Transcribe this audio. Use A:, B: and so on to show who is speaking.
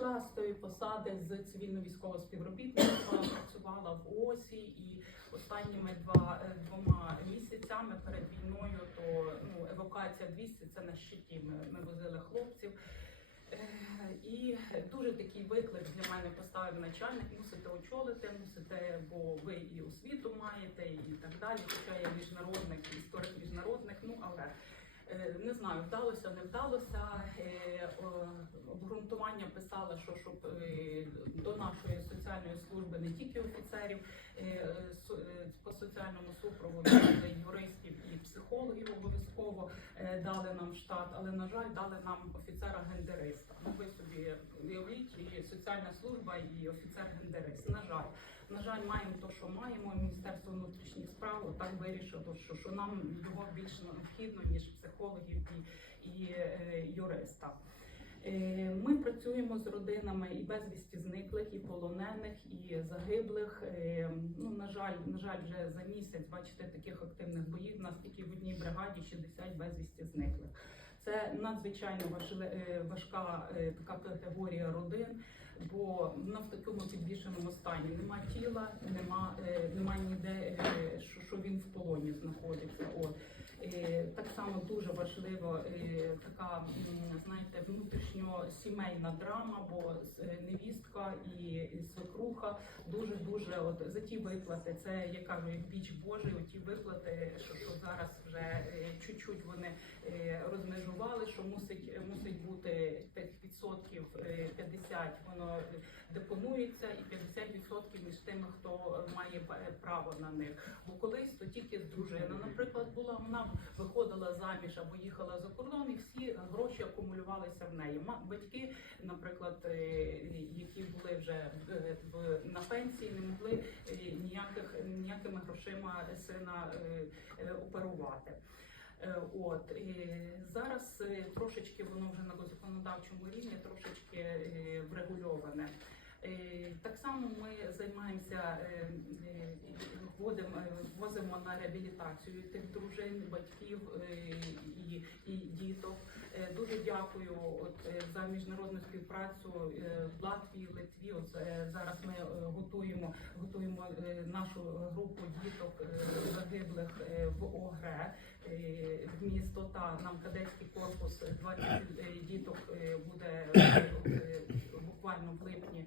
A: Пішла з тої посади з цивільно-військового співробітництва, працювала в ОСі і останніми два е, двома місяцями перед війною, то ну евакуація 200 це на щиті. Ми, ми возили хлопців. Е, І дуже такий виклик для мене поставив начальник. Мусите очолити, мусите, бо ви і освіту маєте, і так далі. Хоча я міжнародник, історик міжнародних, ну але. Е, Не знаю, вдалося, не вдалося. Е, Обґрунтування писала, що щоб е, до нашої соціальної служби не тільки офіцерів по соціальному супроводу, але й юристів і психологів обов'язково е, дали нам штат, але на жаль, дали нам офіцера-гендериста. Ну ви собі уявіть, і соціальна служба, і офіцер-гендерист. На жаль, на жаль, маємо то, що маємо. Міністерство внутрішніх справ так вирішило, що, що нам його більш необхідно ніж психологів і, і і юриста. Е, Ми працюємо з родинами і безвісті зниклих, і полонених, і загиблих. Е, Ну на жаль, на жаль, вже за місяць бачите таких активних боїв. У нас тільки в одній бригаді 60 безвісті зниклих. Це надзвичайно е, важка така категорія родин, бо вона в такому підвішеному стані. Нема тіла, нема, нема ніде, що, він в полоні знаходиться. От. Так само дуже важливо е, така, м, знаєте, внутрішньосімейна драма, бо е, невістка і свекруха дуже дуже от за ті виплати. Це я кажу, як біч Божий, оті виплати, що, що зараз вже е, чуть-чуть вони е, розмежували, що мусить мусить бути тих відсотків е, 50 воно депонується, і 50% між тими, хто має право на них. Бо колись то тільки дружина, наприклад, була вона виходила заміж або їхала за кордон, і всі гроші акумулювалися в неї. Батьки, наприклад, е, які були вже е, на пенсії, не могли е, ніяких ніякими грошима сина оперувати. От і зараз трошечки воно вже на законодавчому рівні трошечки врегульоване. Так само ми займаємося вводимо, е, возимо на реабілітацію тих дружин, батьків е, і, і діток. Е, Дуже дякую от, за міжнародну співпрацю в Латвії, Литві. От, зараз ми готуємо, готуємо нашу групу діток загиблих в ОГРЕ в місто. Та нам кадетський корпус 20 діток буде буквально в липні